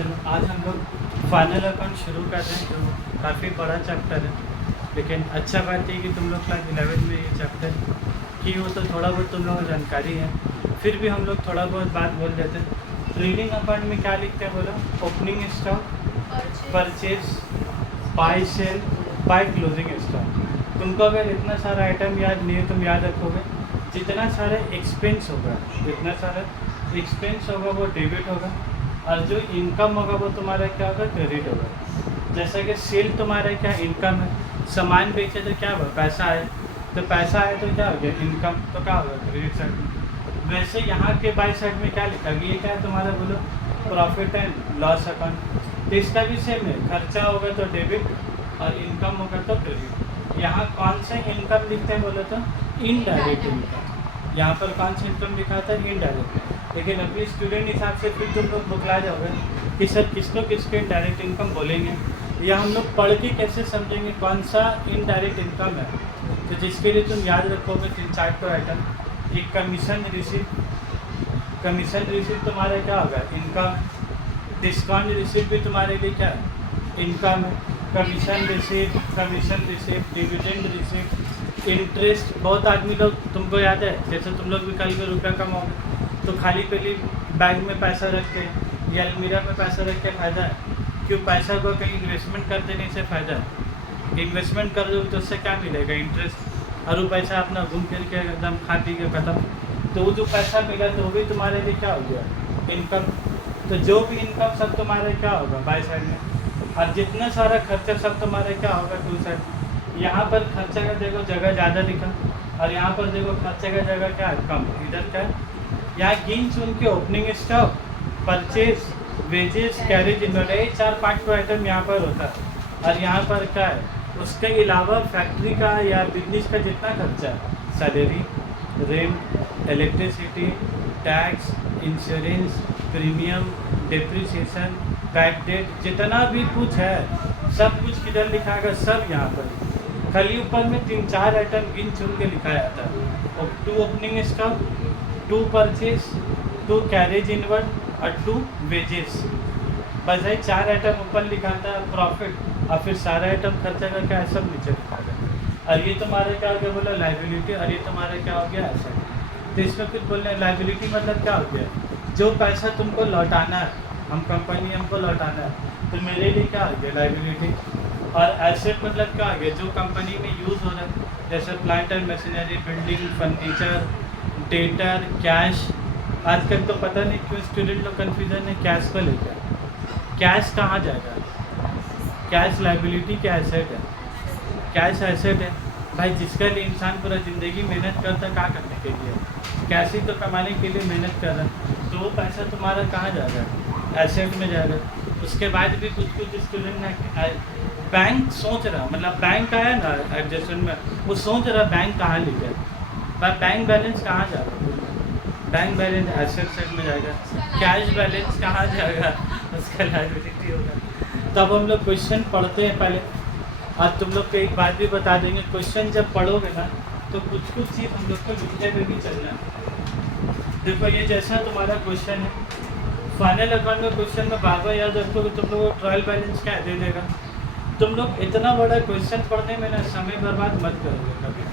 चलो आज हम लोग फाइनल अकाउंट शुरू कर रहे हैं, जो काफ़ी बड़ा चैप्टर है। लेकिन अच्छा बात है कि तुम लोग क्लास 11 में ये चैप्टर की हो तो थोड़ा बहुत तुम लोगों को जानकारी है। फिर भी हम लोग थोड़ा बहुत बात बोल देते हैं। ट्रेडिंग अकाउंट में क्या लिखते हैं बोलो? Opening stock, purchase, by sale, by closing stock. तुमको अगर इतना सारा आइटम याद नहीं है, तुम याद रखोगे जितना सारा एक्सपेंस होगा वो डेबिट होगा, और जो इनकम होगा वो तुम्हारा क्या होगा? क्रेडिट होगा। जैसा कि सेल तुम्हारा क्या इनकम है, सामान बेचे तो क्या होगा? पैसा आए, तो पैसा आए तो क्या हो गया? इनकम। तो क्या होगा? क्रेडिट साइड में। वैसे यहाँ के बाई साइड में क्या लिखा गया? ये क्या है तुम्हारा बोलो? Profit and loss account. तो इसका भी सेम है, खर्चा होगा तो डेबिट और इनकम होगा तो क्रेडिट। यहाँ कौन सा इनकम लिखते हैं बोलो तो? Indirect income. यहाँ पर कौन सा इनकम लिखा था? इनडायरेक्ट। लेकिन अभी स्टूडेंट हिसाब से फिर तुम लोग बुकला जाओगे कि सर किसको इनडायरेक्ट इनकम बोलेंगे, या हम लोग पढ़ के कैसे समझेंगे कौन सा इनडायरेक्ट इनकम है। तो जिसके लिए तुम याद रखोगे 3-4 को आइटम। एक कमीशन रिसीव तुम्हारा क्या होगा? इनकम। डिस्काउंट रिसीव भी तुम्हारे लिए क्या है? इनकम है। Commission receive, dividend receive, interest. बहुत आदमी लोग, तुमको याद है, जैसे तुम लोग भी कल के रुपया कमाओगे तो खाली पहले बैंक में पैसा रखते हैं या अलमीरा में पैसा रख के फ़ायदा है? क्यों? पैसा को कहीं इन्वेस्टमेंट कर देने से फ़ायदा है। इन्वेस्टमेंट कर दो तो उससे क्या मिलेगा? इंटरेस्ट। और वो पैसा अपना घूम फिर के एकदम खा पी के ख़त्म। तो वो जो पैसा मिला तो वो भी तुम्हारे लिए क्या हो गया? इनकम। तो जो भी इनकम सब तुम्हारे क्या होगा? बाय साइड में। और जितना सारा खर्चा सब तुम्हारा क्या होगा? To side. यहाँ पर खर्चा का देखो जगह ज़्यादा लिखा, और यहाँ पर देखो खर्चे का जगह क्या है? कम। इधर क्या है? यहाँ गिन चुन के opening stock, purchase, wages, carriage invert, ये 4-5 को आइटम यहाँ पर होता है। और यहाँ पर क्या है? उसके अलावा फैक्ट्री का या बिजनेस का जितना खर्चा है, salary, rent, electricity, tax, insurance, premium, depreciation, bad debt, जितना भी कुछ है सब कुछ किधर लिखा है? सब यहाँ पर। खाली ऊपर में 3-4 आइटम गिन चुन के लिखा जाता है। और 2 opening stock, 2 purchase, 2 carriage inward और 2 वेजेस। बस यही 4 आइटम ऊपर लिखा था प्रॉफिट, और फिर सारा आइटम खर्चा का क्या है? सब नीचे लिखा था। और ये तुम्हारा क्या हो गया बोला? लाइबिलिटी। और ये तुम्हारा क्या हो गया? एसेट। तो इसमें कुछ बोलना है, लाइबिलिटी मतलब क्या हो गया? जो पैसा तुमको लौटाना है, हम कंपनी हमको लौटाना है, तो मेरे लिए क्या हो गया? लाइबिलिटी। और एसेट मतलब क्या हो गया? जो कंपनी में यूज़ हो रहा है, जैसे plant and machinery, building, furniture, debtor, cash. आजकल तो पता नहीं क्यों स्टूडेंट लोग कन्फ्यूजन है कैश को लेकर। कैश कहाँ जाएगा? कैश लाइबिलिटी क्या एसेट है? कैश एसेट है भाई, जिसके लिए इंसान पूरा ज़िंदगी मेहनत करता है। क्या करने के लिए? कैश ही तो कमाने के लिए मेहनत कर रहा है। तो वो पैसा तुम्हारा कहाँ जाएगा? एसेट में जाएगा। उसके बाद भी कुछ स्टूडेंट ने बैंक सोच रहा, मतलब बैंक आया ना एडजस्टमेंट में, वो सोच रहा बैंक कहाँ लिखे, बैंक बैलेंस कहाँ जाएगा? बैंक बैलेंस एसेट साइड में जाएगा। कैश बैलेंस कहाँ जाएगा? उसका लायबिलिटी होगा। तो अब हम लोग क्वेश्चन पढ़ते हैं पहले। आज तुम लोग को एक बात भी बता देंगे, क्वेश्चन जब पढ़ोगे ना तो कुछ चीज़ हम लोग को लिखने में भी चलना है। देखो ये जैसा तुम्हारा क्वेश्चन है, फाइनल अकाउंट में क्वेश्चन में बार-बार याद रखो कि तुम लोग को ट्रायल बैलेंस क्या दे देगा। तुम लोग इतना बड़ा क्वेश्चन पढ़ने में ना समय बर्बाद मत करोगे कभी।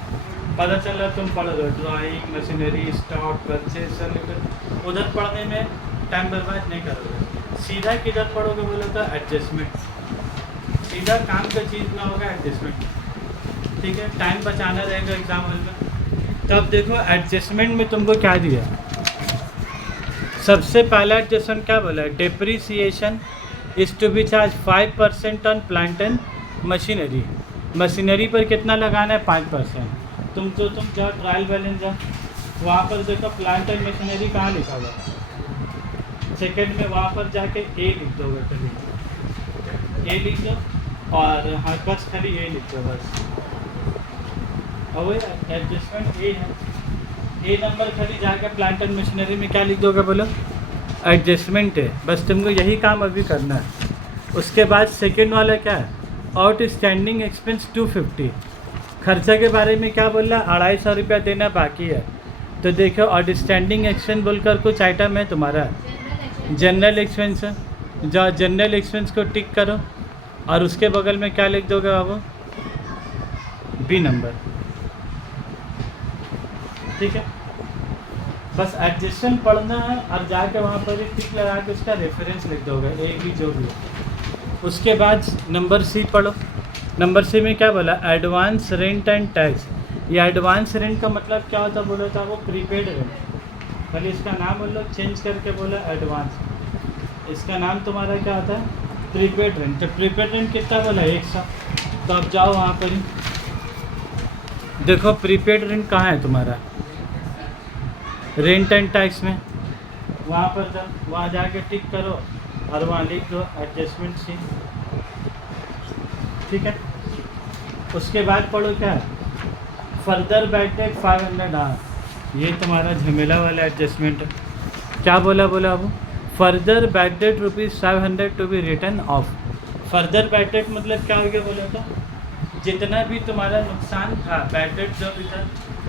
पता चल रहा तुम पढ़ रहे हो ड्राइंग, मशीनरी, स्टॉक, परचेज, सब उधर पढ़ने में टाइम बर्बाद नहीं करोगे। सीधा किधर पढ़ोगे बोलो तो? एडजस्टमेंट। सीधा काम का चीज़ ना होगा एडजस्टमेंट। ठीक है, टाइम बचाना रहेगा एग्जाम हॉल में। तो अब देखो एडजस्टमेंट में तुमको क्या दिया? सबसे पहला एडजस्टमेंट क्या बोला है? Depreciation is to be charge 5% on plant and machinery. Machinery पर कितना लगाना है? 5%। तुम जाओ ट्रायल बैलेंस जाओ, वहाँ पर देखो प्लांट एंड मशीनरी कहाँ लिखा हुआ है? सेकेंड में वहाँ पर जाके ए लिख दोगे, खाली ए लिख दो, और हाँ बस खाली ए लिख दो बस। और एडजस्टमेंट ए है, ए नंबर खाली जाकर प्लांट एंड मशीनरी में क्या लिख दोगे बोलो? एडजस्टमेंट है। बस तुमको यही काम अभी करना है। उसके बाद सेकेंड वाला क्या है? Outstanding expense 250। खर्चा के बारे में क्या बोल रहा है? 250 रुपया देना बाकी है। तो देखो आउटस्टैंडिंग एक्सपेंस बोलकर कुछ आइटम है तुम्हारा, जनरल एक्सपेंस है, जो जनरल एक्सपेंस को टिक करो और उसके बगल में क्या लिख दोगे बाबू, बी नंबर, ठीक है। बस एडजस्टमेंट पढ़ना है और जाके वहाँ पर ही टिक लगा के उसका रेफरेंस लिख दोगे, ए बी जो भी है। उसके बाद नंबर सी पढ़ो। नंबर सी में क्या बोला, एडवांस रेंट एंड टैक्स। ये एडवांस रेंट का मतलब क्या होता बोला था वो, प्रीपेड रेंट। पहले इसका नाम बोलो, चेंज करके बोला एडवांस। इसका नाम तुम्हारा क्या होता है, प्रीपेड रेंट। तो प्रीपेड रेंट कितना बोला, 100। तो अब जाओ वहाँ पर ही देखो प्रीपेड रेंट कहाँ है तुम्हारा, रेंट एंड टैक्स में। वहाँ पर जाओ, वहाँ जाके टिक करो और वहाँ लिख दो एडजस्टमेंट सी, ठीक है। उसके बाद पढ़ो क्या है, फर्दर बैक डेट 500। हाँ, ये तुम्हारा झमेला वाला एडजस्टमेंट है। क्या बोला अब, further bad debt ₹500 to be written off. Further bad debt मतलब क्या हो गया बोला था, जितना भी तुम्हारा नुकसान था बैक डेट जो भी था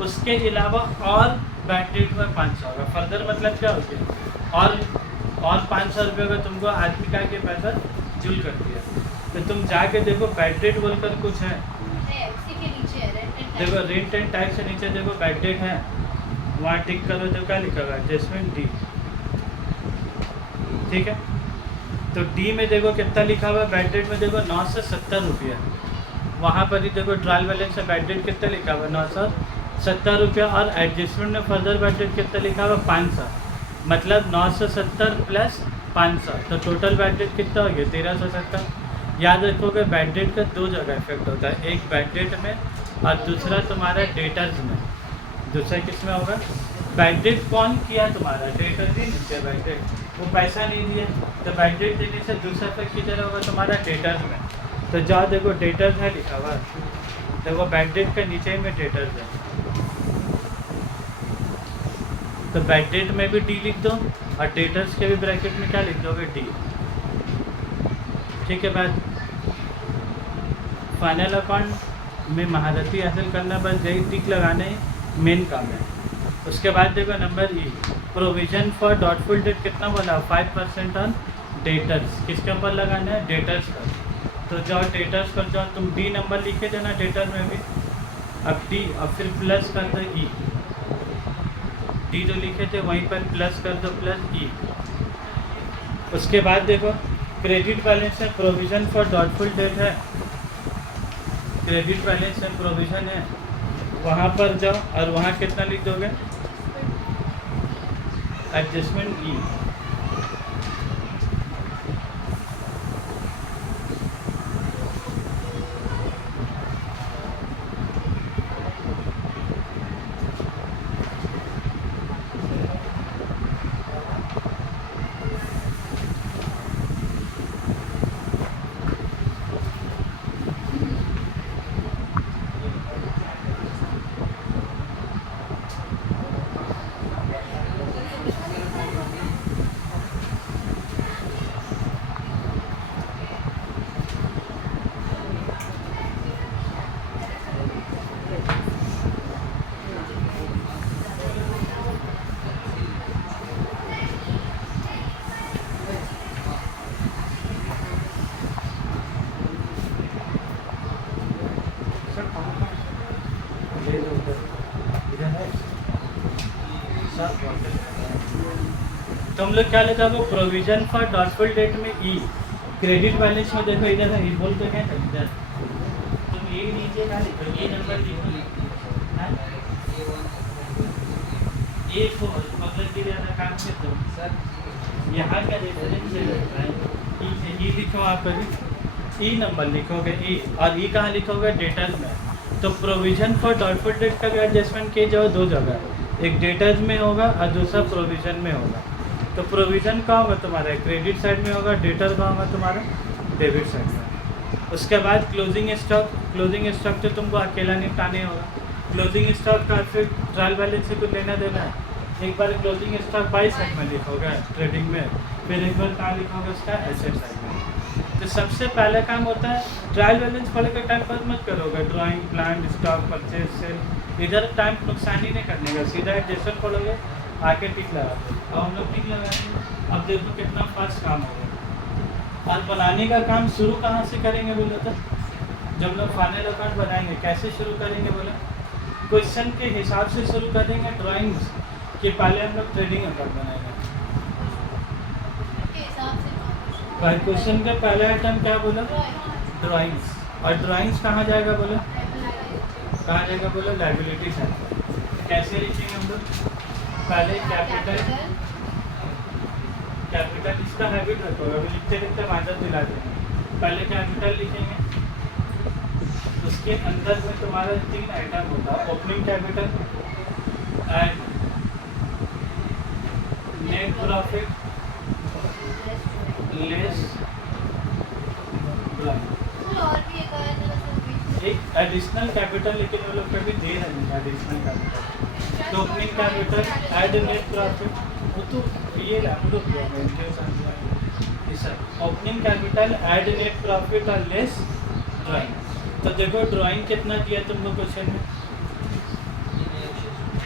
उसके अलावा और बैक डेट में 500 होगा। फर्दर मतलब क्या हो गया, और 500 रुपये का तुमको आदमी का के पैसा जुल कर दिया। तो तुम जाके देखो बैक डेट बोलकर कुछ है, देखो रेंट एंड टैक्स से नीचे देखो बैक डेट है, वहाँ टिक करो, जो क्या लिखा हुआ एडजस्टमेंट डी, ठीक है। तो डी में देखो कितना लिखा हुआ है, बैक डेट में देखो 970 रुपया। वहाँ पर ही देखो ट्रायल बैलेंस से बैक डेट कितना लिखा हुआ है, 970 रुपया। और एडजस्टमेंट में फर्दर बैक डेट कितना लिखा हुआ है, 500। मतलब 970 प्लस 500, तो टोटल बैक डेट कितना हो गया, 1370। याद रखोगे बैक डेट का दो जगह इफेक्ट होता है, एक बैक डेट में और दूसरा तुम्हारा डेटर्स में। दूसरा किस में होगा, बैक डेट कौन किया तुम्हारा, डेटर ही नहीं किया बैक डेट, वो पैसा नहीं दिया, तो बैक डेट देने से दूसरा इफेक्ट किधर होगा तुम्हारा, डेटर्स में। तो जाओ देखो डेटर्स है लिखा हुआ, देखो बैक डेट के नीचे में डेटर्स है, तो बैक डेट में भी डी लिख दो और डेटर्स के भी ब्रैकेट में क्या लिख दोगे, डी, ठीक है। बाद फाइनल अकाउंट में महारती हासिल करना, बस यही टिक लगाने मेन काम है। उसके बाद देखो number E, provision for doubtful debt कितना बोला, 5% ऑन डेटर्स। किसके ऊपर लगाना है, डेटर्स का। तो जाओ डेटर्स पर जाओ, तुम डी नंबर लिखे देना डेटर में भी, अब डी और फिर प्लस कर दो ई, डी जो लिखे थे वहीं पर प्लस कर दो, प्लस ई। उसके बाद देखो क्रेडिट बैलेंस है, प्रोविज़न फॉर डॉटफुल डेट है, क्रेडिट बैलेंस है, प्रोविज़न है, वहाँ पर जाओ और वहाँ कितना लिख दोगे, एडजस्टमेंट ई। तो हम लोग क्या लेता है वो प्रोविजन फॉर डॉटफुल डेट में ई, क्रेडिट बैलेंस में देखो इधर है, बोल तो क्या है इधर, तुम ये नीचे ना लिखो, ये नंबर लिखो, एक हो मतलब कि ज़्यादा काम से दो सर, यहाँ का रेफरेंस लगता है ई लिखो, आप ई नंबर लिखोगे ई, और ई कहाँ लिखोगे, डेटर्स में। तो प्रोविजन फॉर डॉटफुल डेट का भी एडजस्टमेंट किए जाओ दो जगह, एक डेटर्स में होगा और दूसरा प्रोविजन में होगा। तो प्रोविज़न का होगा तुम्हारा क्रेडिट साइड में होगा, डेटर का होगा तुम्हारा डेबिट साइड में। उसके बाद क्लोजिंग स्टॉक, क्लोजिंग स्टॉक तो तुमको अकेला निपटाने होगा। क्लोजिंग स्टॉक का फिर ट्रायल बैलेंस से कुछ लेना देना है, एक बार क्लोजिंग स्टॉक बाई साइड में लिखोगे ट्रेडिंग में, फिर एक बार कहाँ लिखोगे उसका एसेट साइड में। तो सबसे पहला काम होता है ट्रायल बैलेंस पढ़ के टाइम पास मत करोगे, drawing plan stock purchase sale, इधर टाइम नुकसान ही नहीं करने का, सीधा एडजस्टमेंट पढ़ोगे आके टिक लगा दो। अब हम लोग टिक लगाएंगे, अब देखो कितना फास्ट काम हो गया। और बनाने का काम शुरू कहाँ से करेंगे बोलो तो? जब लोग फाइनल अकाउंट बनाएंगे कैसे शुरू करेंगे बोलो? क्वेश्चन के हिसाब से शुरू करेंगे ड्राइंग्स कि पहले हम लोग ट्रेडिंग अकाउंट बनाएंगे। क्वेश्चन का पहला आइटम क्या बोलो? ड्राइंग्स। और ड्राइंग्स कहाँ जाएगा बोलो? कहाँ जाएगा बोलो? Liability side. कैसे लिखेंगे हम लोग? पहले कैपिटल इसका हैबिट रखो, अभी लिखते लिखते आदत दिला देंगे। पहले कैपिटल लिखेंगे, उसके अंदर में तुम्हारा 3 आइटम होता है, opening capital and net profit less एक एडिशनल कैपिटल, लेकिन वो लोग कभी दे रहे हैं एडिशनल कैपिटल। तो opening capital add net profit, वो तो ये opening capital add net profit और लेस ड्राइंग। तो देखो ड्राइंग कितना दिया तुम लोग क्वेश्चन में?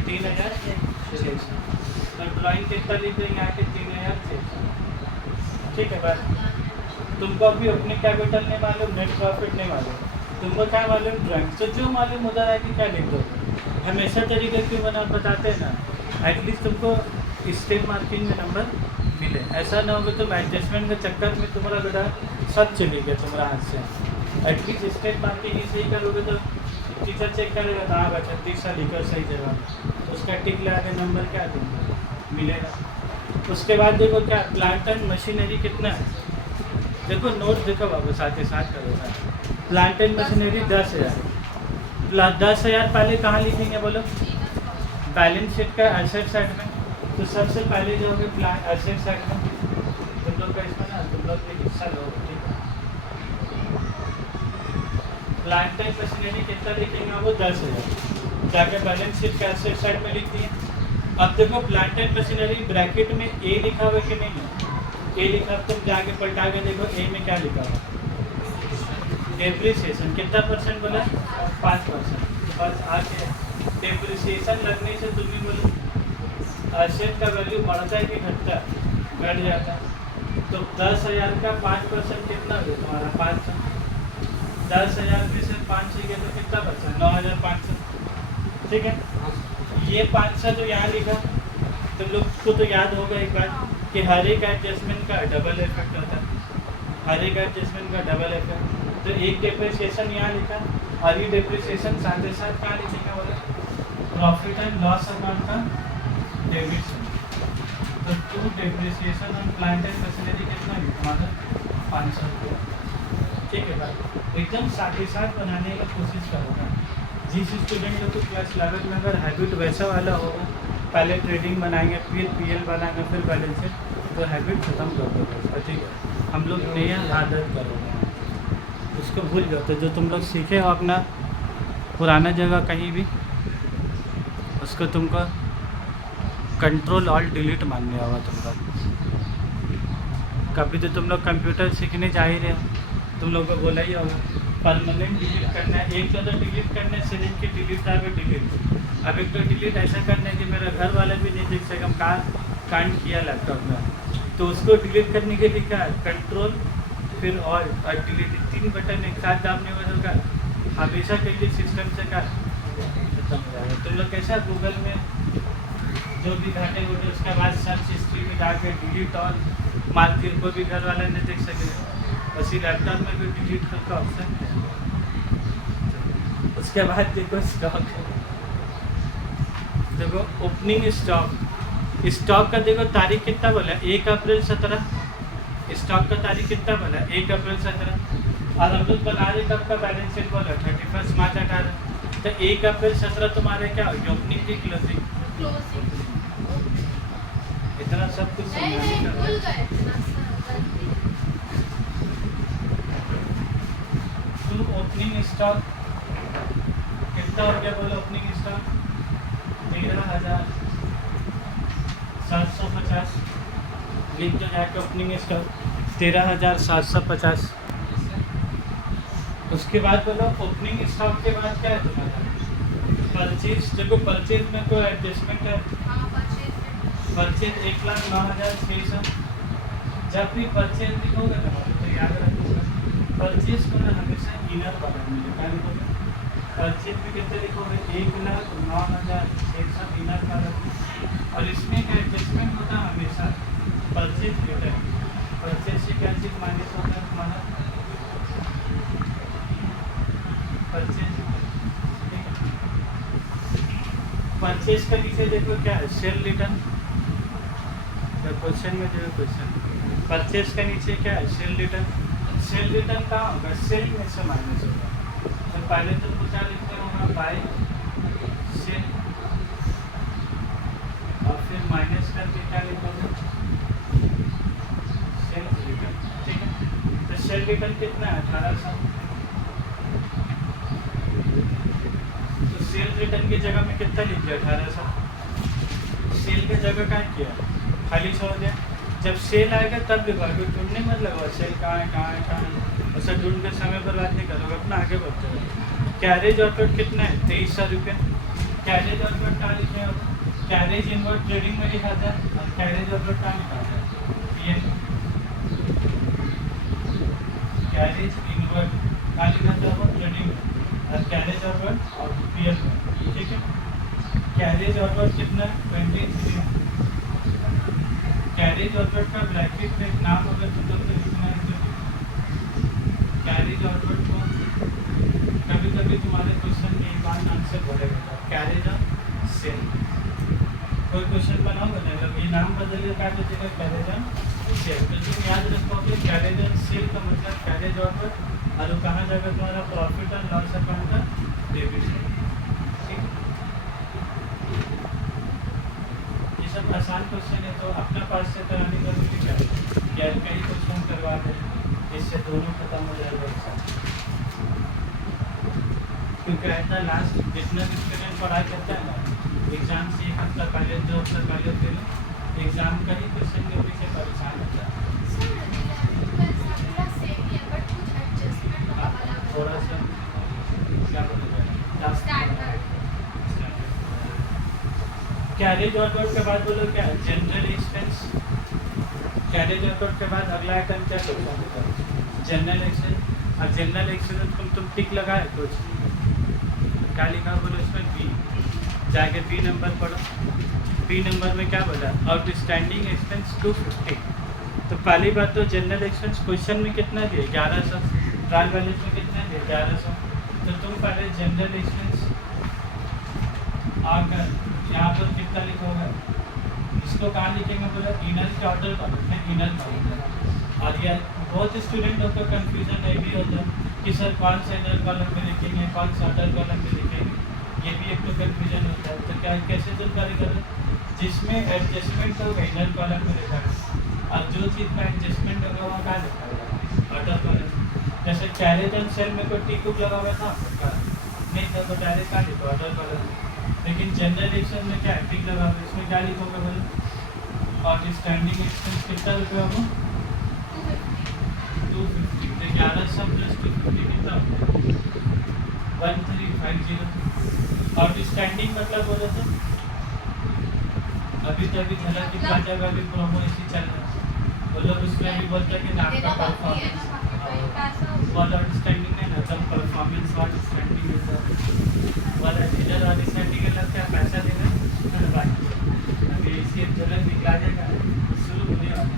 3600। तो ड्राइंग कितना लिख देंगे आके? 3600। ठीक है बात। तुमको अभी ओपनिंग कैपिटल नहीं मालूम, नेट प्रॉफिट नहीं मालूम, तुमको क्या मालूम? ड्राइंग। तो जो मालूम उधर आके क्या लिख दो? हमेशा तरीके क्यों बताते हैं ना, एटलीस्ट तुमको स्टेप मार्किंग में नंबर मिले। ऐसा ना होगा तुम एडजस्टमेंट के चक्कर में तुम्हारा बेटा सब चली गया तुम्हारा हाथ से। एटलीस्ट स्टेप मार्किंग ही सही करोगे तो टीचर चेक करेगा तो हाँ बच्चा 30 लिखकर सही जगह, तो उसका टिक लगा के नंबर क्या देंगे? मिलेगा। उसके बाद देखो क्या प्लांट एंड मशीनरी कितना है, देखो नोट देखो बाबू साथ ही साथ करो। Plant and machinery 10,000। 10,000 पहले कहाँ लिखेंगे बोलो? बैलेंस शीट का एसेट साइड में। तो सबसे पहले जाओगे प्लांट एसेट साइड में, तुम लोग का इसमें ना तुम लोग एक हिस्सा लो, ठीक है? प्लांट एंड मशीनरी कितना लिखेंगे वो? 10,000। जाके बैलेंस शीट का एसेट साइड में लिख दिए। अब देखो प्लांट एंड मशीनरी ब्रैकेट में ए लिखा हुआ कि नहीं है? ए लिखा, तुम जाके पलटा के देखो ए में क्या लिखा हुआ? डेप्रिसिएशन कितना परसेंट बोला? 5%। बस आके डेप्रिसिएशन लगने से तुम ही बोलो एसेट का वैल्यू बढ़ता है कि घटता है? घट जाता है। तो 10,000 का 5% कितना हो तुम्हारा? 500। 10,000 में से 500 के तो कितना बचा? 9,500। ठीक है, ये 500 तो यहाँ लिखा। तुम लोग को तो याद होगा एक बात कि हर एक एडजस्टमेंट का डबल इफेक्ट होता है। हर एक एडजस्टमेंट का डबल इफेक्ट। तो एक डेप्रिसिएशन यहाँ लिखा और ये डेप्रिसिएशन साथ ही साथ क्या लिखेंगे बोले? प्रॉफिट एंड लॉस अकाउंट का डेबिट। तो 2 depreciation on plant and machinery कितना है तुम्हारा? 500 रुपया। ठीक है भाई, एकदम साथ ही साथ बनाने की कोशिश करोगा। जिस स्टूडेंट को क्लास 11 में अगर हैबिट वैसा वाला होगा, पहले ट्रेडिंग बनाएंगे फिर पीएल बनाएंगे फिर बैलेंस शीट, तो हैबिट ख़त्म कर दोगे। ठीक है, हम लोग नया आदत करोगे, उसको भूल जाते। जो तुम लोग सीखे हो अपना पुराना जगह कहीं भी, उसको तुमको कंट्रोल ऑल्ट डिलीट मानने होगा तुम लोग। कभी तो तुम लोग कंप्यूटर सीखने जा ही रहे हो, तुम लोग को बोला ही होगा परमानेंट डिलीट करना है। एक तो डिलीट करना है, सेलेक्ट की डिलीट था डिलीट। अब एक तो डिलीट ऐसा करना है कि मेरा घर वाला भी नहीं देख सके हम कहाँ कांड किया लैपटॉप में, तो उसको डिलीट करने के लिए क्या कंट्रोल फिर ऑल्ट और डिलीट 3 बटन एक साथ दाबने वाला का हमेशा के लिए सिस्टम से का खत्म हो जाएगा। तुम लोग कैसा गूगल में जो भी घाटे घोटे उसके बाद सर्च हिस्ट्री में जाके डिलीट ऑल मारती है, कोई भी घर वाला नहीं देख सके। उसी लैपटॉप में भी डिलीट करके ऑप्शन है। उसके बाद देखो स्टॉक, देखो ओपनिंग स्टॉक। स्टॉक का देखो तारीख कितना बोला? 1 अप्रैल 17। स्टॉक का तारीख कितना बोला? 1 अप्रैल 17। और हम लोग बना रहे कब का बैलेंस शीट बोला? 31 मार्च 18। तो 1 अप्रैल 17 तुम्हारे क्या होगी? ओपनिंग की क्लोजिंग। इतना सब कुछ ओपनिंग स्टॉक कितना हो गया बोलो? ओपनिंग स्टॉक 13,750 लिख दो जाके ओपनिंग स्टॉक 13,750। उसके बाद बोलो ओपनिंग स्टॉक के बाद क्या है तुम्हारा? परचेज। देखो परचेज में कोई एडजस्टमेंट है? परचेज 1,09,600। जब भी परचेज लिखोगे ना तो याद रखोगे परचेज को ना हमेशा इनर कॉलम में लिखा लिखोगे। परचेज भी कितने लिखोगे 1,09,600 इनर कॉलम। और इसमें क्या एडजस्टमेंट होता है हमेशा परचेज रिटर्न। परचेज से क्या चीज़ माइनस होता है तुम्हारा परचेज। परचेज का नीचे देखो क्या है सेल रिटर्न। क्वेश्चन में जो है क्वेश्चन परचेज का नीचे क्या है सेल रिटर्न। सेल रिटर्न कहाँ होगा सेल में से माइनस होगा। तो पहले तो पूछा लिखते होगा बाय सेल और फिर माइनस करके क्या लिखोगे सेल रिटर्न। ठीक है तो सेल रिटर्न कितना है 1800। तो सेल रिटर्न की जगह में कितना लिख दिया 1800। सेल की जगह क्या किया खाली छोड़ दिया। जब सेल आएगा तब लिखोगे ढूंढने मत लगाओ सेल कहाँ है ऐसा ढूंढ के समय पर बात नहीं करोगे अपना आगे बढ़ते रहो। कैरेज आउटवर्ड कितना है 2300 रुपये। कैरेज आउटवर्ड कहाँ लिखे हो कैरेज इनवर्ड ट्रेडिंग में लिखा था और कैरेज आउटवर्ड कहाँ लिखा था ये कैरेज इनवर्ड कहाँ लिखा था वो ट्रेडिंग में और कैरेज आउटवर्ड और पीएल में। ठीक है कैरेज आउटवर्ड कितना है 23। कैरेज आउटवर्ड का ब्रैकेट में नाम अगर तो लिखना है तो कैरेज आउटवर्ड को कभी कभी तुम्हारे क्वेश्चन में एक बार आंसर बोलेगा कैरेज ऑफ सेल। कोई क्वेश्चन बनाओगे ना अगर ये नाम बदलिए क्या बचेगा कैरेज ऑफ सेल। तो तुम याद रखोगे कैरेज ऑफ सेल का मतलब कैरेज आउटवर्ड और वो कहाँ जाएगा तुम्हारा प्रॉफिट एंड लॉस अकाउंट का डेबिट है। सब आसान क्वेश्चन है तो अपना पास से कराने का भी क्या है कई क्वेश्चन करवा दें इससे दोनों खत्म हो जाएगा एक साथ। क्योंकि ऐसा लास्ट जितना भी स्टूडेंट पढ़ाई करता है ना एग्जाम से एक हफ्ता पहले 2 हफ्ता पहले फिर एग्जाम का ही क्वेश्चन के पीछे परेशान होता है। थोड़ा सा क्या बोलेगा कैरेज आउटवर्ड के बाद बोलो क्या जनरल एक्सपेंस। कैरेज आउटवर्ड के बाद अगला आइटम क्या क्वेश्चन होता है जनरल एक्सपेंस। और जनरल एक्सपेंस तुम टिक लगाए कुछ क्या लिखा बोलो इसमें बी जाके बी नंबर पढ़ो। बी नंबर में क्या बोला आउटस्टैंडिंग एक्सपेंस 250। तो पहली बात तो जनरल एक्सपेंस क्वेश्चन में कितना दिए 1100। ट्रायल बैलेंस में कितना दिए 1100। तो तुम पहले जनरल एक्सपेंस आकर यहाँ पर कितना लिखोगे इसको कहाँ लिखेंगे बोला इनर के आउटर कॉलम में इनर कॉलम। और यह बहुत स्टूडेंटों को कन्फ्यूजन ये भी होता है कि सर कौन सा इनर कॉलम में लिखेंगे कौन सा आउटर कॉलम में लिखेंगे ये भी एक तो कन्फ्यूजन होता है। तो क्या कैसे जानकारी करें जिसमें एडजस्टमेंट होगा इनर कॉलम में लिखा है और जो चीज़ में एडजस्टमेंट होगा वहाँ कहाँ लिखा होगा आउटर कॉलम। जैसे कैरेज ऑन सेल में कोई टिक लगा हुआ था नहीं था तो डायरेक्ट कहाँ लिखो आउटर कॉलम। लेकिन जनरल एक्सपेंस में क्या टिक लगा हुआ इसमें क्या लिखोगे बोलो और स्टैंडिंग एक्सपेंस कितना रुपये होगा 250। तो 1100 प्लस 250 कितना होगा 1350। और स्टैंडिंग मतलब बोले तो अभी तो अभी झलक कितना जगह अभी प्रोमो ऐसी चल रहा है वो लोग उसमें अभी बोलते हैं कि नाम का परफॉर्मेंस वाला आउटस्टैंडिंग है ना तब परफॉर्मेंस आउटस्टैंडिंग वाला इधर आउटस्टैंडिंग लगता है पैसा देना बाकी अभी इसके झलक निकला जाएगा शुरू होने वाला।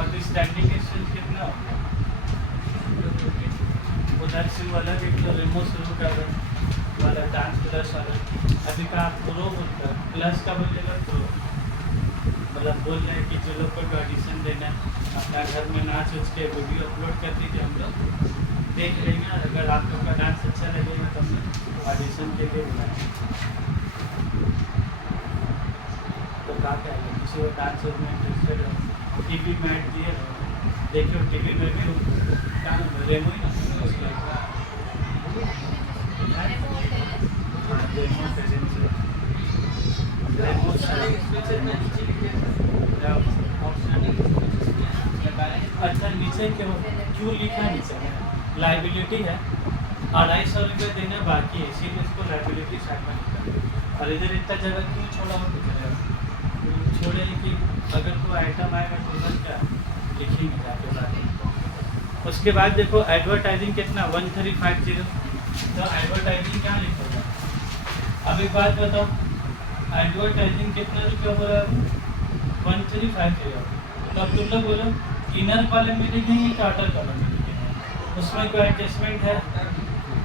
आउटस्टैंडिंग एक्सपेंस कितना हो गया उधर से वाला एक तो रेमो शुरू कर रहे हैं वाला डांस प्लस वाला अभी का आप प्रो बोलता है प्लस का बोलिएगा प्रो मतलब बोल रहे हैं कि जो लोग को ऑडिशन देना अपना घर में नाच उच के वीडियो अपलोड कर दीजिए हम लोग देख लेंगे। अगर आप लोग का डांस अच्छा लगेगा तो हम ऑडिशन के लिए बुलाएंगे। तो कहाँ क्या है किसी को डांस में इंटरेस्टेड हो टी वी में ऐड दिए देखिए टी वी में भी क्या नाम है रेमो ही ना अच्छा नीचे क्यों लिखा है नीचे लाइबिलिटी है 250 रुपये देना बाकी है इसीलिए इसको लाइबिलिटी साइड में लिखा है। और इधर इतना जगह क्यों छोड़ा हो अगर कोई आइटम आएगा टोटल क्या लिखेंगे जाके बाद। उसके बाद देखो एडवर्टाइजिंग कितना 1350, तो एडवर्टाइजिंग क्या लिखोगे। अब एक बात बताओ, एडवर्टाइजिंग कितना रुपया बोला 1350, तो अब तुम लोग बोलो इनर कॉलम में लिखेंगे कि आउटर कॉलम में लिखेंगे, उसमें कोई एडजस्टमेंट है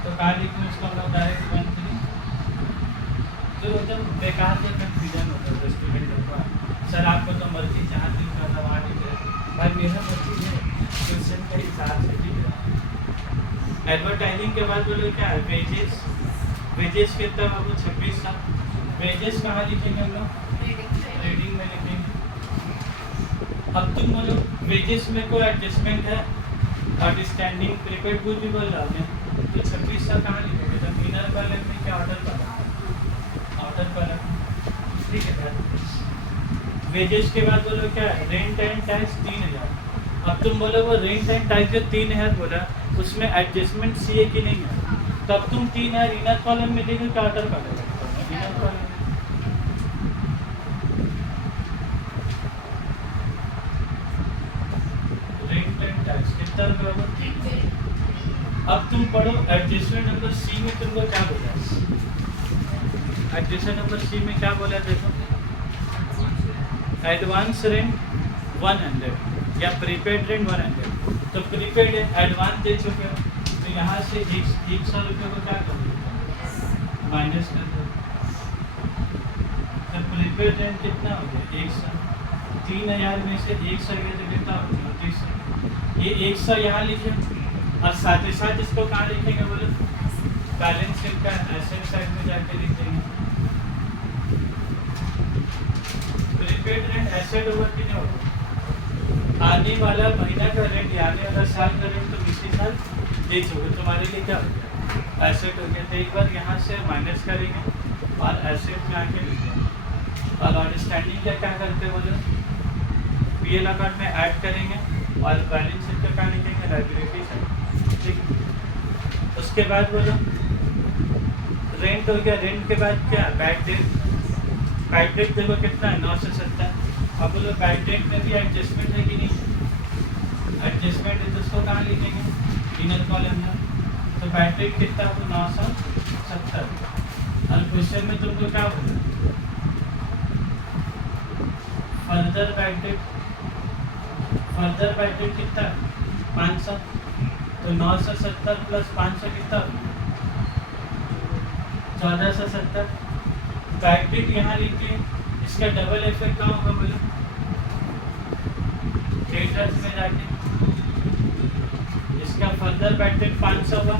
तो कहाँ लिखेंगे उसको हम लोग डायरेक्ट 13। तो जब बेकार से कन्फ्यूजन होता है स्टूडेंट को, सर आपको तो मर्जी जहाँ लिख रहा था वहाँ लिख रहे, भाई मेरा मर्जी है क्वेश्चन के हिसाब से लिख रहा। एडवर्टाइजिंग के बाद बोलो क्या है वेजेस, वेजेस कितना बाबू 2600। वेजेस कहाँ लिखेंगे हम लोग रीडिंग में लिखेंगे। अब तुम बोलो वेजेस में कोई एडजस्टमेंट है, आउटस्टैंडिंग प्रीपेड गुड भी बोल रहा हूँ, तो 2600 कहाँ लिखेंगे, जब इनर कॉलम में क्या आउटर कॉलम, आउटर कॉलम, ठीक है सर। वेजेस के बाद बोलो क्या है रेंट एंड टैक्स 3000। अब तुम बोलो वो रेंट एंड टैक्स जो 3000 बोला उसमें एडजस्टमेंट सी है कि नहीं है, तब तुम 3000 इनर कॉलम में देखो क्या आउटर कॉलम है, inner column. Rent and tax कितना रुपये होगा। अब तुम पढ़ो एडजस्टमेंट नंबर सी में तुमको क्या बोला, एडजस्टमेंट नंबर सी में क्या बोला देखो, एडवांस रेंट 100 या प्रीपेड रेंट 100। तो प्रीपेड है एडवांस दे चुके हो, तो यहाँ से 100 रुपये को क्या कर दो माइनस कर दो, तो प्रीपेड रेंट कितना हो गया 100। 3000 में से 100 गया तो कितना हो गया 2900। ये 100 यहाँ लिखे और साथ ही साथ इसको कहाँ लिखेंगे बोलो, बैलेंस शीट का एसेट साइड में जाके लिख देंगे। प्रीपेड रेंट एसेट ओवर कितने होगा, आने वाला महीना का रेंट या आने वाला साल का रेंट तो पिछले साल दे चुके, तुम्हारे लिए क्या हो गया एसेट हो गया। तो एक बार यहाँ से माइनस करेंगे और एसेट में आके लिखेंगे, और आउटस्टैंडिंग का क्या करते बोलो पीएल अकाउंट में ऐड करेंगे और बैलेंस शीट का क्या लिखेंगे लायबिलिटी साइड, ठीक। उसके बाद बोलो रेंट हो गया, रेंट के बाद क्या बैड डेट, बैड डेट देखो कितना है 970। अब बोलो बैड डेट में भी एडजस्टमेंट है कि नहीं, एडजस्टमेंट है तो उसको कहाँ लिखेंगे इनर कॉलम में, तो बैड डेट कितना हो 970। और क्वेश्चन में तुमको क्या बोला further bad debt, further bad debt कितना 500, तो 970 प्लस 500 कितना 1470। बैड डेट यहाँ लिखे, इसका डबल इफेक्ट कहाँ होगा बोलो डेटर्स में जाके, इसका फर्दर बैड डेट 500 हुआ।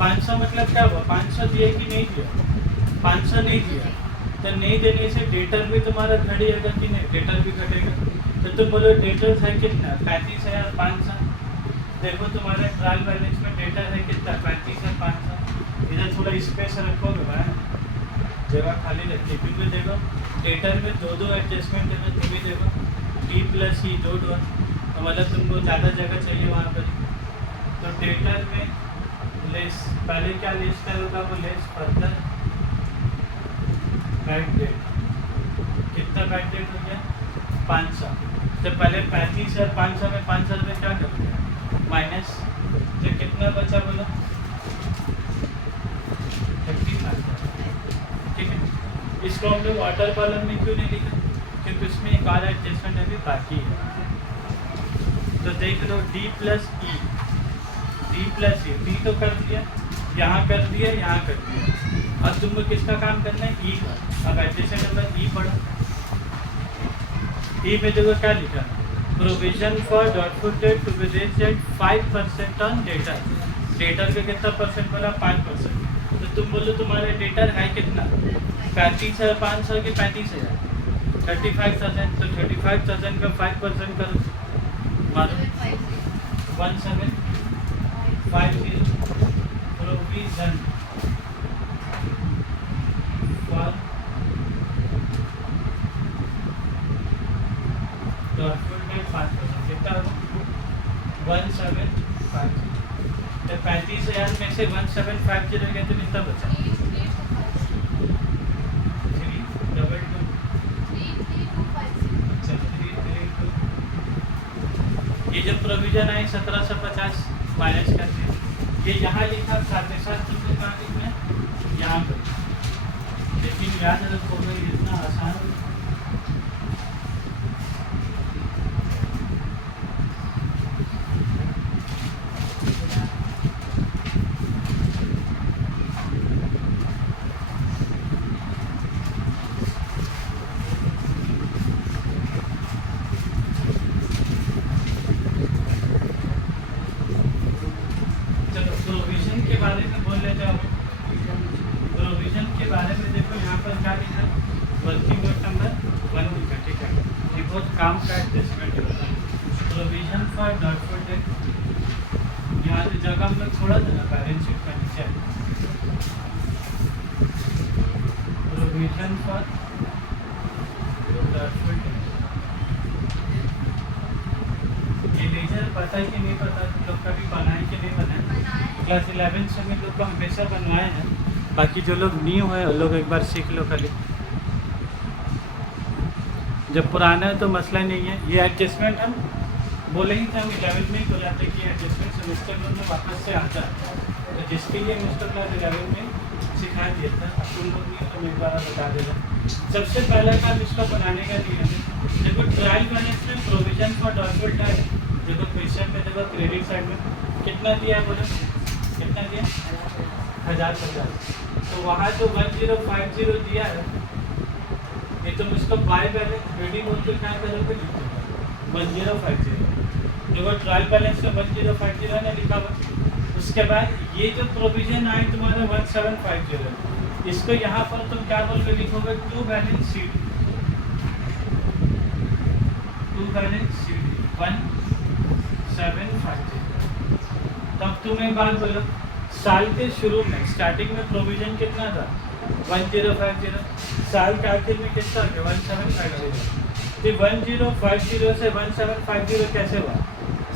500 मतलब क्या हुआ 500 दिए कि नहीं दिया, 500 नहीं दिया, तो नहीं देने से डेटर भी तुम्हारा घटेगा कि नहीं, डेटर भी घटेगा। तो तुम बोलो डेटर है कितना 35,500। देखो तुम्हारे ट्रायल बैलेंस में डेटर है कितना 35,500। इधर थोड़ा स्पेस रखोगे भाई, जगह खाली रखती है, क्योंकि देखो डेटर में दो एडजस्टमेंट है, तुम भी देखो डी प्लस ई डॉट 1, तो मतलब तुमको ज़्यादा जगह चाहिए वहाँ पर। तो डेटर में लेस पहले क्या लेस करोगा वो लेस फर्दर बैड डेट, कितना बैड डेट हो गया 500। तो पहले 35,500 में 500 रुपये क्या कर दिया माइनस, तो कितना बचा बोला 35,000, ठीक है। इसको हम लोग वाटर कॉलम में क्यों नहीं लिखा, क्योंकि उसमें एक और एडजस्टमेंट अभी बाकी है। तो देख लो डी प्लस ई, डी प्लस ई, डी तो कर दिया, यहाँ कर दिया, यहाँ कर दिया, अब तुमको किसका काम करना है ई का। अब एडजस्टमेंट नंबर ई पढ़ो, ई में देखो क्या लिखा provision for doubtful debt to be raised 5% on debtor, debtor का कितना परसेंट बोला 5%। तो तुम बोलो तुम्हारे डेटर है कितना 35,500 के 35,000 35,000, तो 35,000 का 5% करो मारो 1750 प्रोविजन फॉर डॉटफुल डेट 5% कितना होगा 1750। तो 35,000 में से 1750 गया तो कितना बचा 3 डबल 2, चलो 3 जो प्रोविजन है 1750 माइनस कर दिया, ये यहाँ लिखा, साथ ही साथ तुमने कहाँ लिखना है यहाँ पर। लेकिन याद रखोगे इतना आसान काम का एडजस्टमेंट होता है। प्रोविजन फॉर डॉटफुल डेट, यहाँ से जगह में थोड़ा सा ना बैलेंस शीट का नीचे प्रोविजन फॉर डॉटफुल डेट। ये लेजर पता है कि नहीं पता, तुम लोग कभी बनाए कि नहीं बनाए? क्लास 11 से हम लोग को हमेशा बनवाए हैं, बाकी जो लोग न्यू है वो लोग एक बार सीख लो खाली। जब पुराना है तो मसला नहीं है। ये एडजस्टमेंट हम बोले ही थे, हम 11 में ही बोला था कि एडजस्टमेंट सेमेस्टर में वापस से आता है, तो जिसके लिए मिस्टर क्लास 11 में सिखा दिया था। अब तुम लोग नहीं तो मैं एक बार बता देगा। सबसे पहला काम इसको बनाने का नियम है, देखो ट्रायल बैलेंस में प्रोविजन फॉर डॉटफुल डेट, देखो क्वेश्चन पे देखो क्रेडिट साइड में कितना दिया, बोलो कितना दिया, 1050। तो वहाँ जो 1050 दिया है, ये तुम इसको बाय बैलेंस रेडी बोल के क्या करोगे, 1050। देखो ट्रायल बैलेंस में 1050 है ना लिखा हुआ। उसके बाद ये जो प्रोविजन आए तुम्हारा 1750, इसको यहाँ पर तुम क्या बोल के लिखोगे, to balance sheet, to balance sheet 1750। तब तुम एक बात बोलो, साल के शुरू में स्टार्टिंग में प्रोविजन कितना था, 1050। साल के आखिर में कितना हो गया, 1750। तो 1050 से 1750 कैसे हुआ,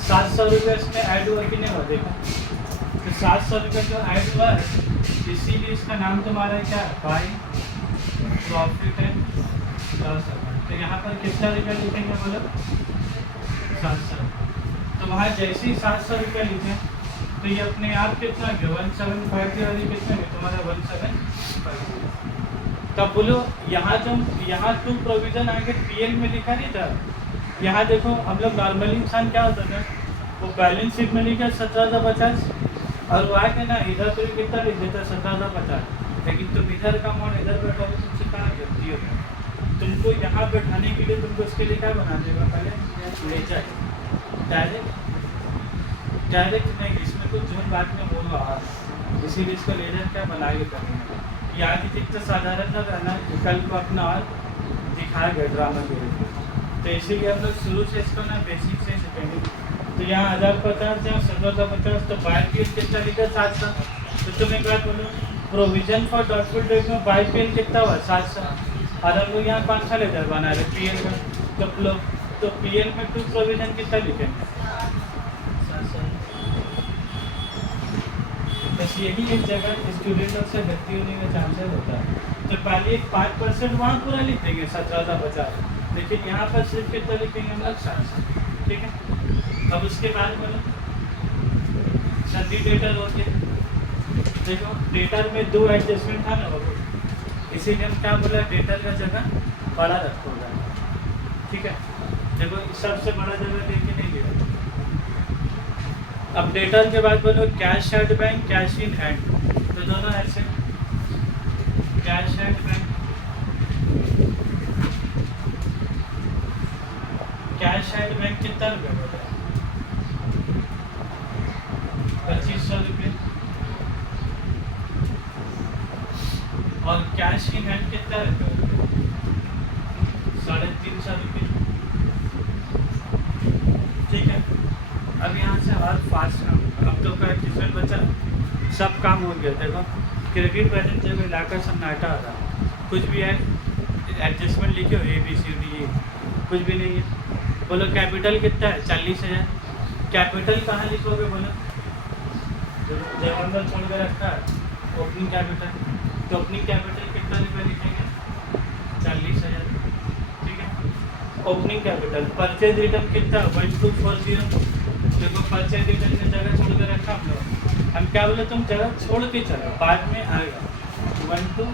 700 रुपये इसमें ऐड हुआ कि नहीं हुआ, देखो तो 700 रुपये जो ऐड हुआ है, इसीलिए इसका नाम तुम्हारा क्या है, by profit and loss account. तो यहाँ पर कितना रुपया लिखेंगे, बोलो 700। तो वहाँ जैसे ही 700 रुपये लिखे तो ये अपने आप कितना गया, 1750 वाली कितना गया तुम्हारा, 1750। तब बोलो यहाँ जो यहाँ टू प्रोविजन आगे पीएल में लिखा नहीं था, यहाँ देखो हम लोग नॉर्मली इंसान क्या होता था, वो बैलेंस शीट में लिखा 1750, और वो आके ना इधर तो कितना लिख देता 1750। लेकिन तुम इधर का अमाउंट इधर बैठोगे, तुमसे कहाँ गलती होगी। तुमको यहाँ बैठाने के लिए तुमको उसके लिए क्या बना देगा, पहले लेजर डायरेक्ट नहीं, इसमें कुछ झूठ बात में बोल रहा है, इसीलिए इसको लेजर क्या बनाएगा करेंगे। याद ही तो साधारण सा रहना, कल को अपना और दिखाया गया ड्रामा के लिए, तो इसीलिए हम लोग शुरू से इसको ना बेसिक से सीखेंगे। तो यहाँ 1050 जहाँ 1750, तो बाय पीएल कितना लिखा, 700। तो तुम एक बात बोलो, प्रोविजन फॉर डॉटफुल डेट में बाय पीएल कितना हुआ, 700। और हम लोग यहाँ 500 लेजर बना रहे पीएल में, तो पीएल में टू प्रोविजन कितना लिखेंगे, 700। बस यही एक जगह स्टूडेंट लोग से गलती होने का चांसेस होता है। तो पहले एक 5% वहाँ पूरा लिख देंगे 1750, लेकिन यहाँ पर सिर्फ कितना लिखेंगे हम लोग, 700, ठीक है। अब उसके बाद बोलो सभी डेटर होते, देखो डेटर में 2 एडजस्टमेंट था ना बाबू, इसीलिए हम क्या बोला, डेटर का जगह बड़ा रखोगा, ठीक है। देखो सबसे बड़ा जगह लेके नहीं गया। अब डेटर के बाद बोलो cash at bank, cash in hand, तो दोनों ऐसे, cash at bank, cash at bank कितना रुपये बोला, 2500 रुपये। और कैश इन हैंड कितना रुपये, 350 रुपये, ठीक है। अब यहाँ से और फास्ट काम, अब तो का एडजस्टमेंट बचा, सब काम हो गया। देखो क्रेडिट बैलेंस जब इलाका सन्नाटा आ रहा, कुछ भी है एडजस्टमेंट लिखे हो ABCD, कुछ भी नहीं है। बोलो कैपिटल कितना है, 40,000। कैपिटल कहाँ लिखोगे, बोलो जब अंदर छोड़ के रखा है ओपनिंग कैपिटल, तो ओपनिंग कैपिटल कितना रुपये लिखेंगे, 40,000, ठीक है। ओपनिंग कैपिटल, परचेज रिटर्न कितना, 1240, देखो परचेज रिटर्न में जगह छोड़ के रखा हम लोग। हम क्या बोले, तुम जगह छोड़ के चलो, बाद में आएगा 1 2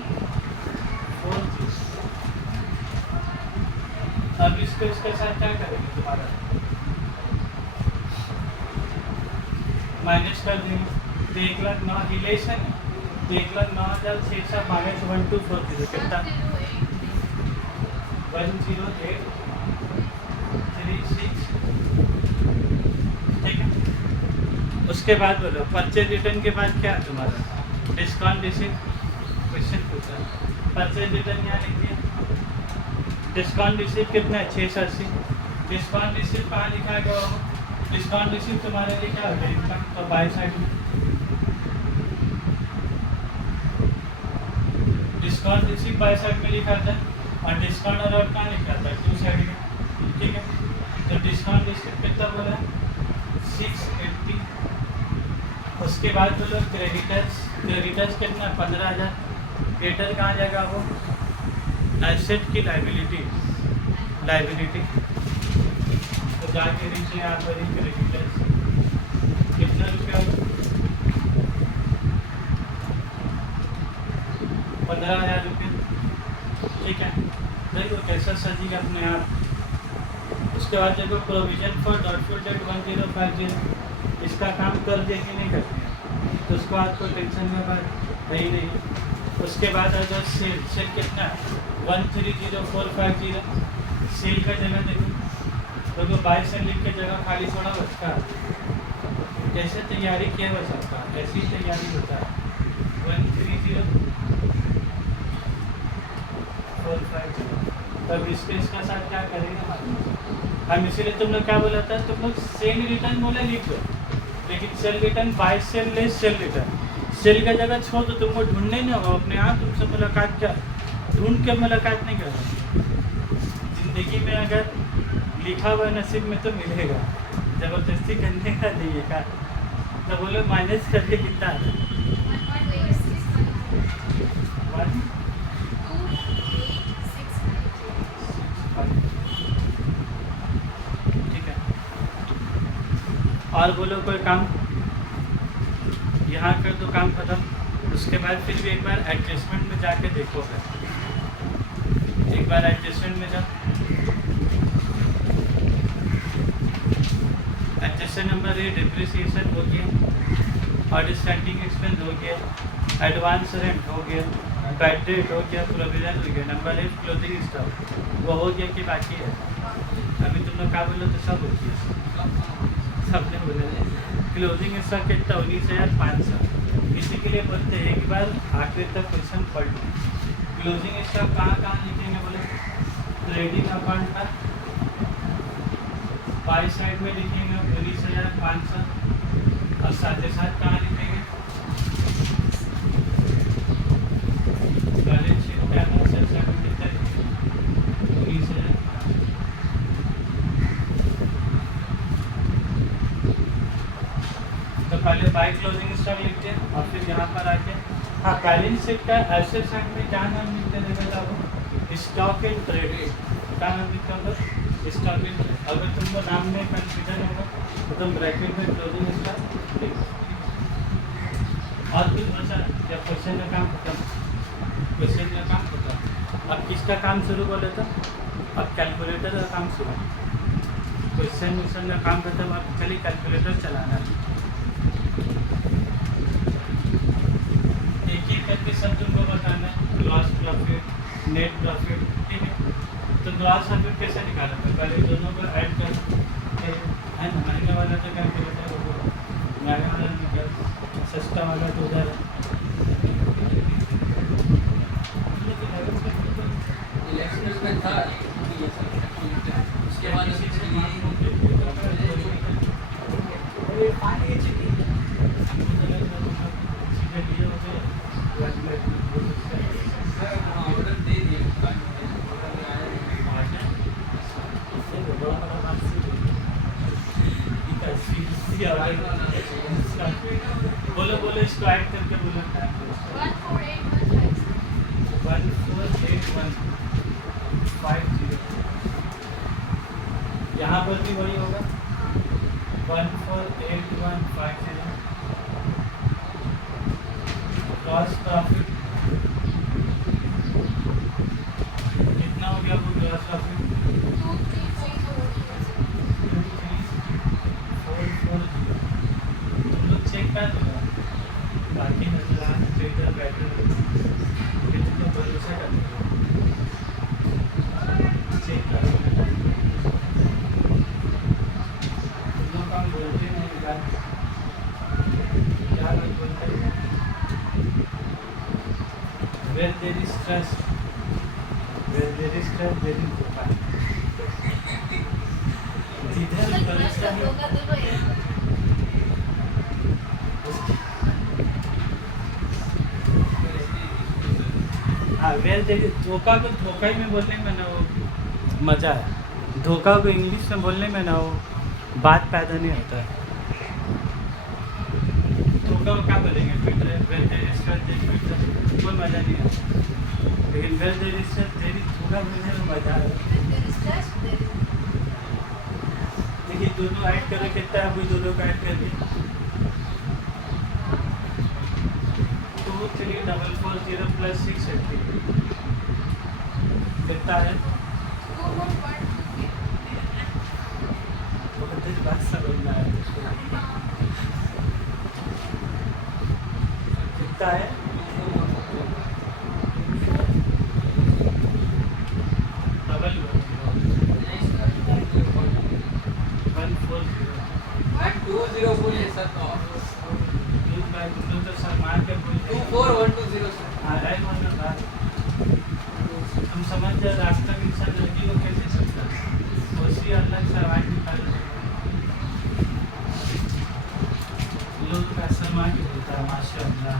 4 6। अब इसको इसके साथ क्या करेंगे, तुम्हारा माइनस कर देंगे। तो 1,09,000 रिलेशन है, तो 1,09,600 माइनस 1240 कितना 10836। ठीक है। उसके बाद बोलो परचेज रिटर्न के बाद क्या है तुम्हारा, डिस्काउंट रिसीव। क्वेश्चन पूछा परचेज रिटर्न यहाँ लिखिए। डिस्काउंट रिसीव कितना है 680। डिस्काउंट रिसीव कहाँ लिखा गया हो, डिस्काउंट रिसीव तुम्हारे लिए क्या होगा इनकम, तो बाई साइड में डिस्काउंट रिसीव बाई साइड में लिखा था, और डिस्काउंट अलाउड कहाँ लिखा था टू साइड में। ठीक है, तो डिस्काउंट रिसीव कितना बोला 680। उसके बाद बोलो क्रेडिटर्स। क्रेडिटर्स कितना 15,000। क्रेडिटर कहाँ जाएगा, वो एसेट की लाइबिलिटी तो जाके नीचे यहाँ पर ही क्रेडिटर्स कितना रुपया 15,000 रुपये। ठीक है, देखो कैसा सजीगा अपने आप। उसके बाद देखो प्रोविजन फॉर डॉटफुल डेट 1050, इसका काम कर दे कि नहीं करते हैं, तो उसको आज कोई टेंशन में बात है ही नहीं। उसके बाद अगर सेल कितना 130450। सेल का जगह देखो, तो बाई सेल लिख के जगह खाली थोड़ा बचता है। कैसे तैयारी किया बस आपका, ऐसी ही तैयारी होता है 130450। तब इसका साथ क्या करेंगे हम, इसीलिए तुम लोग क्या बोला था, तुम लोग सेल रिटर्न बोले लिख दो, लेकिन sale return by sale less sale return. Sale का जगह छोड़ दो, तुमको ढूंढने नहीं होगा, अपने आप तुमसे मुलाकात क्या ढूंढ के मुलाकात नहीं कर रहा। ज़िंदगी में अगर लिखा हुआ नसीब में तो मिलेगा, ज़बरदस्ती करने का नहीं है। तो बोलो माइनस करके कितना है 1,286। ठीक है, और बोलो कोई काम, यहाँ कर दो काम खत्म। उसके बाद फिर भी एक बार एडजस्टमेंट में जाके देखो, एक बार एडजस्टमेंट में जाओ। एडजस्टमेंट नंबर 1 डिप्रिसिएशन हो गया, आउटस्टैंडिंग एक्सपेंस हो गया, एडवांस रेंट हो गया, बैड डेट हो गया, प्रोविजन हो गया। नंबर 1 क्लोजिंग स्टॉक वो हो गया कि बाकी है, अभी तुम लोग क्या बोलो तो सब हो गया, सबने बोला। क्लोजिंग स्टॉक कितना 19,500। इसी के लिए बोलते हैं एक बार आखिर तक क्वेश्चन पढ़ लो। क्लोजिंग स्टॉक कहाँ लिखेंगे बोले, ट्रेडिंग अकाउंट का बाई साइड में लिखेंगे 19,500, और साथ ही साथ कहाँ लिखेंगे बैलेंस शीट क्या कितना लिखेंगे 19,000। तो पहले बाई क्लोजिंग स्टॉक लिखते हैं, और फिर यहाँ पर आके हाँ बैलेंस शीट का एसेट साइड में क्या नाम लिखते हैं, स्टॉक इन ट्रेड। क्या नाम लिखता होगा, स्टॉक इन ट्रेड। अगर तुमको नाम में कंफ्यूजन होगा तो तुम ब्रैकेट में क्लोजिंग स्टॉक लिख। और कुछ बचा या क्वेश्चन का काम खत्म, क्वेश्चन का काम खत्म। अब किसका काम शुरू बोले तो, अब कैलकुलेटर का काम शुरू। क्वेश्चन का काम खत्म, अब चलिए कैलकुलेटर चलाना। एक एक करके सब तुमको बताना है, ग्रॉस प्रॉफिट, नेट प्रॉफिट। ठीक है, तो ग्रॉस प्रॉफिट कैसे निकाला, तो पहले दोनों को ऐड कर है ना। महंगा वाला तो कैलकुलेटर होगा, महंगा वाला निकाल, सस्ता वाला तो उधर में था। उसके बाद ऑर्डर दे दिए, बोलो बोलो इसको ऐड करके बोलो 148,150। यहाँ पर भी वही होगा, 148150 ग्रॉस प्रॉफिट कितना हो गया वो ग्रॉस प्रॉफिट 23440 तुम लोग चेक कर दो बाकी नजरान ट्रेडर बैटर कितना भरोसा कर चेक करो तुम लोग काम बोलते नहीं यार क्या लोग बोलते हैं where there is trust there is trust there is धोखा जिधर भरोसा है हाँ वेल देखिए धोखा को धोखा ही में बोलने में ना वो मज़ा है धोखा को इंग्लिश में बोलने में ना वो बात पैदा नहीं होता है धोखा को क्या बोलेंगे ट्विटर वेल देयर इज ट्रस्ट कोई मज़ा नहीं आता लेकिन वेल देयर इज ट्रस्ट तेरी धोखा बोलने में मज़ा है देखिए दोनों ऐड करो कितना है अभी दोनों का ऐड कर दिया 23440 प्लस 680 कितना है बहुत बात समझना है कितना है डबल 120 बोलिए सर तो तुम लोग तो सम्मान के बोलते 24120 सर हाँ राइट मतलब बात हम समझ जाए रास्ता के इंसान लड़की को कैसे सकता उसी अलग से आवाज निकाल लोग का सम्मान के बोलता है माशाअल्लाह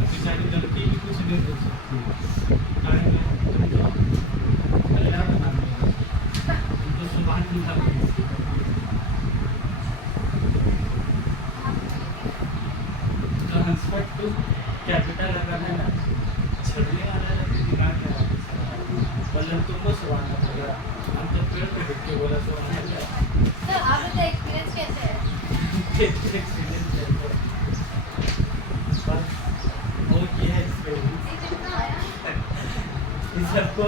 बेचारी लड़की भी कुछ नहीं बोल सकती तुम तो अल्लाह का नाम है तुम तो सुभान अल्लाह ट्रांसफर टू कैपिटल अगर है ना छड़ने वाला है दिमाग में मतलब तुमको सुभान अल्लाह हम तो पेड़ पे देख के बोला सुभान अल्लाह तो आपका एक्सपीरियंस कैसे है एक्सपीरियंस है बस वो किया है एक्सपीरियंस ये कितना आया इस सबको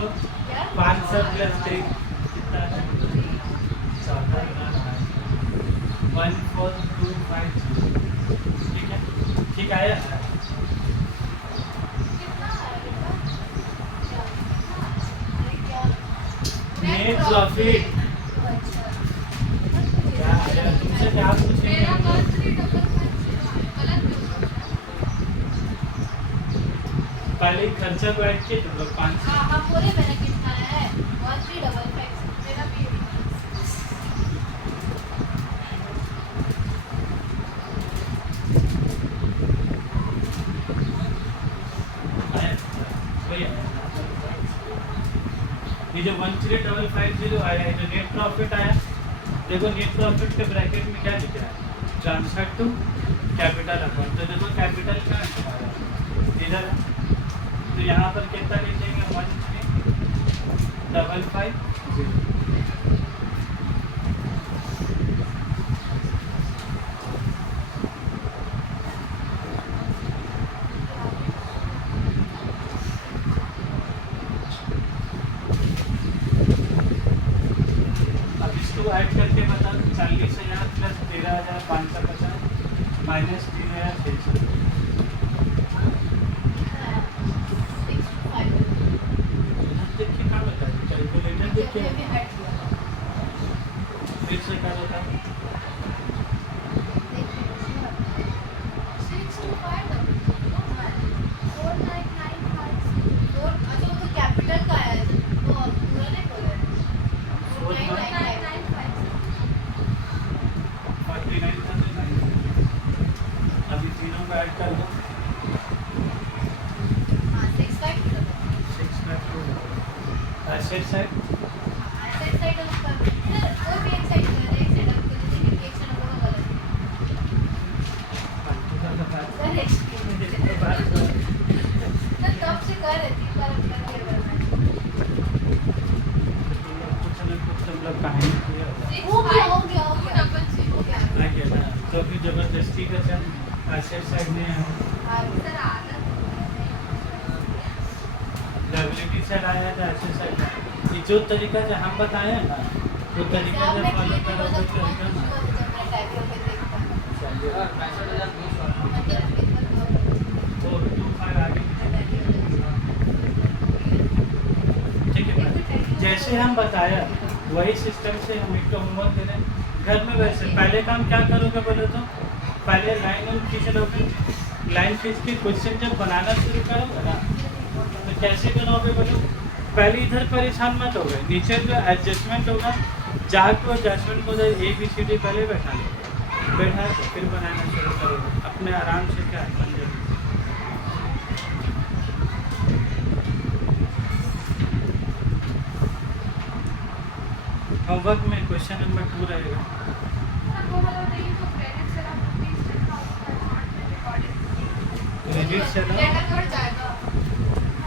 क्या 500 प्लस 3 कितना है 14250 ठीक है ठीक आया है कितना आया बेटा नेट प्रॉफिट अच्छा क्या आया तुमसे क्या पूछेंगे मेरा हम लोग? कॉस्ट रेट गलत पहले ही खर्चा को ऐड किए तुम लोग 500 हाँ हाँ बोले मैंने कितना है 1355 मेरा भी आया वही आया ये जो 13550 आया है जो नेट प्रॉफिट आया देखो नेट प्रॉफिट के ब्रैकेट में क्या लिखा है ट्रांसफर टू कैपिटल अकाउंट तो देखो कैपिटल का आया इधर है। तो यहाँ पर कितना लिखेंगे 13550 अब इसको ऐड करके बता 40,000 प्लस 13,550 माइनस 3,600 देखिए क्या बता रही कैलकुलेटर देखिए फिर से क्या बता कैपिटल का आया है तो पूरा नहीं बोले 49,900 अभी तीनों को ऐड कर दो 6 एसेट साइड तुम लोग कहानी किया होगा जो तरीका जो हम बताए हैं ना वो तरीका एग्जाम जब में फॉलो क्लियर नहीं करोगे होता तो तो एकदम जब मैं टाइप करके देखता हूँ चलिए सर 62,200 मतलब कितना और 2 5 आगे ठीक है मैम। जैसे हम बताया वही सिस्टम से हम एक होमवर्क दे रहे हैं घर में। वैसे पहले काम क्या करोगे बोले तो पहले लाइन और खींच लोगे। लाइन खींच के क्वेश्चन जब बनाना शुरू करोगे ना तो कैसे बनाओगे बोलो। पहले इधर परेशान मत हो गए, नीचे जो एडजस्टमेंट होगा जाके एडजस्टमेंट को ABCD पहले बैठा लो, बैठा के फिर बनाना शुरू करोगे अपने आराम से। क्या बन जाएगी। होमवर्क में क्वेश्चन नंबर 2 रहेगा। क्रेडिट चला